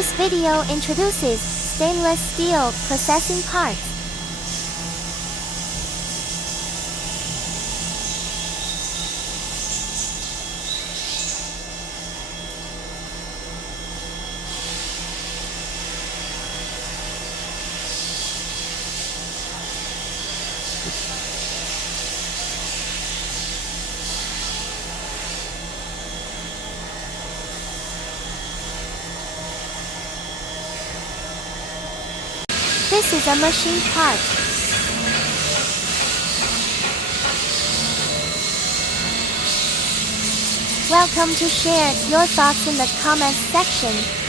This video introduces stainless steel processing parts. This is a machine part. Welcome to share your thoughts in the comments section.